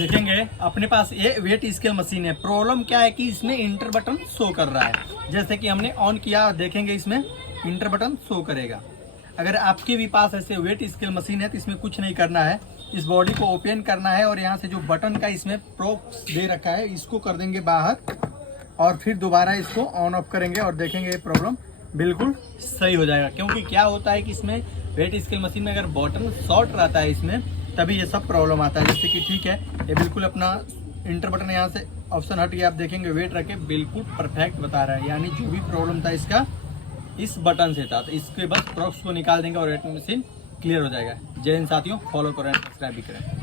देखेंगे अपने पास ये वेट स्केल मशीन है। प्रॉब्लम क्या है कि इसमें इंटर बटन शो कर रहा है। जैसे कि हमने ऑन किया, देखेंगे इसमें इंटर बटन शो करेगा। अगर आपके भी पास ऐसे वेट स्केल मशीन है तो इसमें कुछ नहीं करना है, इस बॉडी को ओपन करना है और यहाँ से जो बटन का इसमें प्रोप्स दे रखा है इसको कर देंगे बाहर और फिर दोबारा इसको ऑन ऑफ करेंगे और देखेंगे ये प्रॉब्लम बिल्कुल सही हो जाएगा। क्योंकि क्या होता है कि इसमें वेट स्केल मशीन में अगर बटन शॉर्ट रहता है इसमें तभी ये सब प्रॉब्लम आता है। जैसे कि ठीक है, ये बिल्कुल अपना इंटर बटन यहाँ से ऑप्शन हट गया, आप देखेंगे वेट रखे बिल्कुल परफेक्ट बता रहा है। यानी जो भी प्रॉब्लम था इसका इस बटन से था, तो इसके बस प्रॉप्स को निकाल देंगे और वेट मशीन क्लियर हो जाएगा। जय हिंद साथियों, फॉलो करें, सब्सक्राइब भी करें।